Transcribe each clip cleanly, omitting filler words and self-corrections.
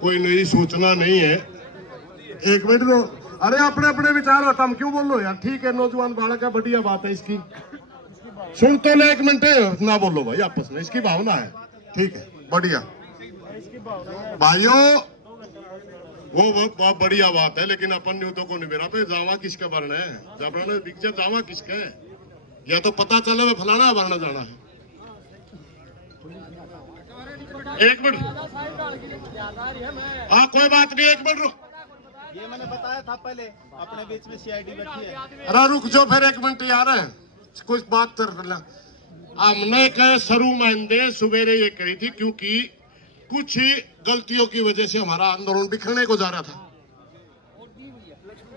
कोई नई सूचना नहीं है। एक मिनट दो। अरे अपने अपने विचार होता, हम क्यों बोल लो यार। ठीक है, नौजवान बालक है, बढ़िया बात है इसकी। सुन तो ले, एक मिनट ना बोलो भाई आपस में, इसकी भावना है। ठीक है, बढ़िया भाइयों, वो बहुत बढ़िया बात है। लेकिन अपन न्यू तो को नहीं मेरा पे जावा किसका वर्ण है, जबरन दिख जावा किसका है, या तो पता चले वे फलाना वर्ण जाना है। एक मिनट, हाँ कोई बात नहीं, एक मिनट रुक। ये मैंने बताया था पहले, अपने बीच में सीआईडी बैठी है। अरे रुक जाओ फिर एक मिनट यार, कुछ बात कर ला। हमने कहे शुरू में सवेरे ये करी थी, क्योंकि कुछ गलतियों की वजह से हमारा आंदोलन बिखरने को जा रहा था।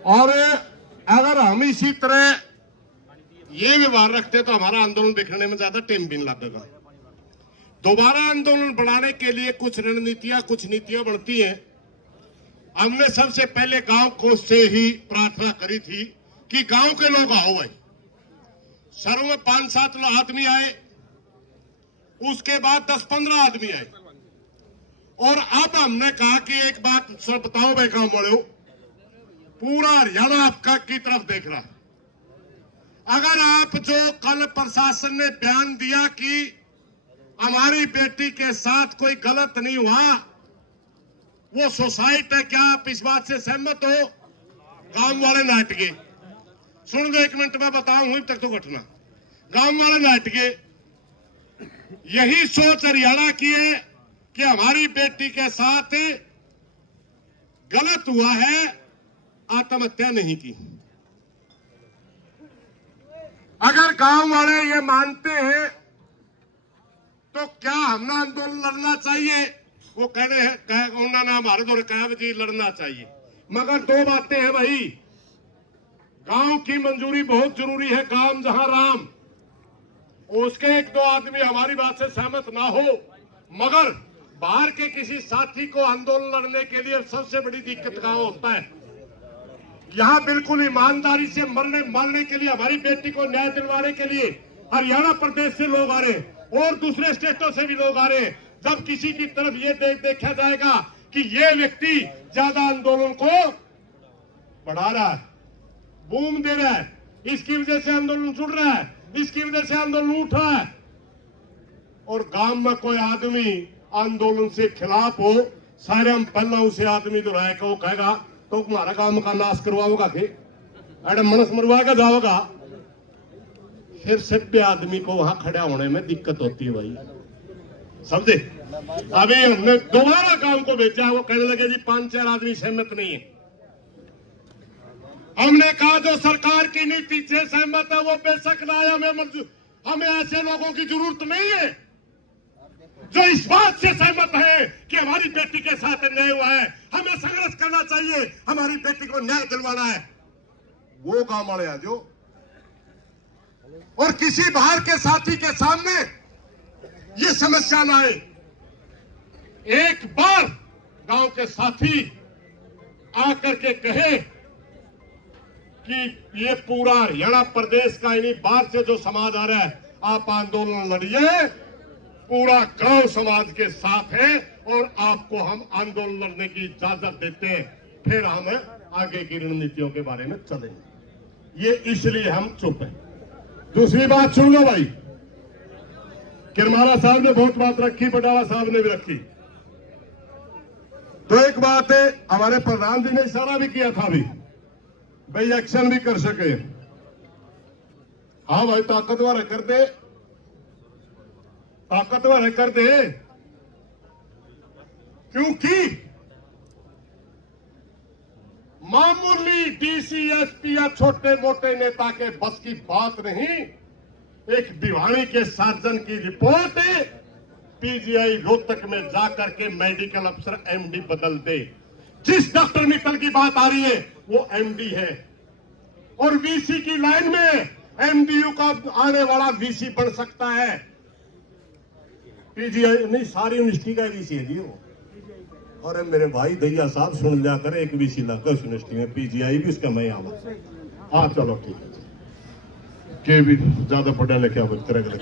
और अगर हम इसी तरह ये व्यवहार रखते तो हमारा आंदोलन बिखरने में ज्यादा टाइम भी नहीं लगेगा। दोबारा आंदोलन बढ़ाने के लिए कुछ रणनीतियां, कुछ नीतियां बढ़ती हैं। हमने सबसे पहले गांव को से ही प्रार्थना करी थी कि गांव के लोग आओ भाई। शुरू में 5-7 आदमी आए, उसके बाद 10-15 आदमी आए, और अब हमने कहा कि एक बात सर बताओ भाई गांव वालों, पूरा हरियाणा आपका की तरफ देख रहा है। अगर आप जो कल प्रशासन ने बयान दिया कि हमारी बेटी के साथ कोई गलत नहीं हुआ, वो सोसाइटी है, क्या आप इस बात से सहमत हो? गांव वाले नाट गए। सुन दो एक मिनट में बताऊं, हुई तक तो घटना। गांव वाले नाट गए। यही सोच हरियाणा की है कि हमारी बेटी के साथ गलत हुआ है, आत्महत्या नहीं की। अगर गांव वाले ये मानते हैं तो क्या हमने आंदोलन लड़ना चाहिए? वो कह रहे हैं, उन्होंने हमारे दौर कहा जी लड़ना चाहिए, मगर दो बातें हैं भाई। गांव की मंजूरी बहुत जरूरी है, काम जहां राम। उसके 1-2 आदमी हमारी बात से सहमत ना हो, मगर बाहर के किसी साथी को आंदोलन लड़ने के लिए सबसे बड़ी दिक्कत कहां होता है। यहां बिल्कुल ईमानदारी से मरने के लिए, हमारी बेटी को न्याय दिलवाने के लिए हरियाणा प्रदेश से लोग आ रहे और दूसरे स्टेटों से भी लोग आ रहे। जब किसी की तरफ ये देखा जाएगा कि ये व्यक्ति ज्यादा आंदोलन को बढ़ा रहा है, बूम दे रहा है, इसकी वजह से आंदोलन जुड़ रहा है, इसकी वजह से आंदोलन उठ रहा है, और गांव में कोई आदमी आंदोलन से खिलाफ हो, सारे हम पहला उसे आदमी जो रहेगा वो कहेगा तो तुम्हारा काम का नाश करवाओगा, फिर मनस मरवाएगा जाओगा। फिर सभ्य आदमी को वहां खड़ा होने में दिक्कत होती है भाई, समझे। अभी हमने दोबारा गांव को भेजा, वो कहने लगे जी 5-4 आदमी सहमत नहीं है। हमने कहा जो सरकार की नीति से सहमत है वो बेशक लाए, हमें ऐसे लोगों की जरूरत नहीं है जो इस बात से सहमत है कि हमारी बेटी के साथ अन्याय हुआ है, हमें संघर्ष करना चाहिए, हमारी बेटी को न्याय दिलवाना है। वो गांव वाले आ जो, और किसी बाहर के साथी के सामने ये समस्या ना आए। एक बार गांव के साथी आकर के कहे कि ये पूरा हरियाणा प्रदेश का, यानी बाहर से जो समाज आ रहा है, आप आंदोलन लड़िए, पूरा गांव समाज के साथ है और आपको हम आंदोलन लड़ने की इजाजत देते हैं, फिर हम आगे की रणनीतियों के बारे में चलेंगे। ये इसलिए हम चुप हैं। दूसरी बात सुन लो भाई, किरमारा साहब ने बहुत बात रखी, बटाला साहब ने भी रखी। तो एक बात है, हमारे प्रधान जी ने इशारा भी किया था अभी, भाई एक्शन भी कर सके। हाँ भाई, ताकतवर है, कर दे, ताकतवर है, कर दे, क्योंकि मामूली डीसी एसपी या छोटे मोटे नेता के बस की बात नहीं। एक भिवानी के सर्जन की रिपोर्ट पीजीआई रोहतक में जाकर के मेडिकल अफसर एमडी बदल दे। जिस डॉक्टर मित्तल की बात आ रही है वो एमडी है, और वीसी की लाइन में एमडीयू का आने वाला वीसी बन सकता है। पीजीआई नहीं, सारी यूनिवर्सिटी का वीसी है जी वो। अरे मेरे भाई दैया साहब सुन लिया कर, एक वीसी लगा उस यूनिवर्सिटी में, पीजीआई भी उसका मैं आवा। हाँ चलो ठीक है, के भी ज्यादा पढ़ा लिखा तरह का,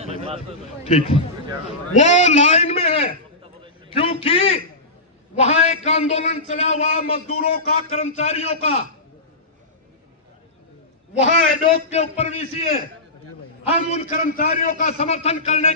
ठीक है, वो लाइन में है। क्योंकि वहां एक आंदोलन चला हुआ मजदूरों का, कर्मचारियों का, वहां एडोक के ऊपर वीसी है। हम उन कर्मचारियों का समर्थन करने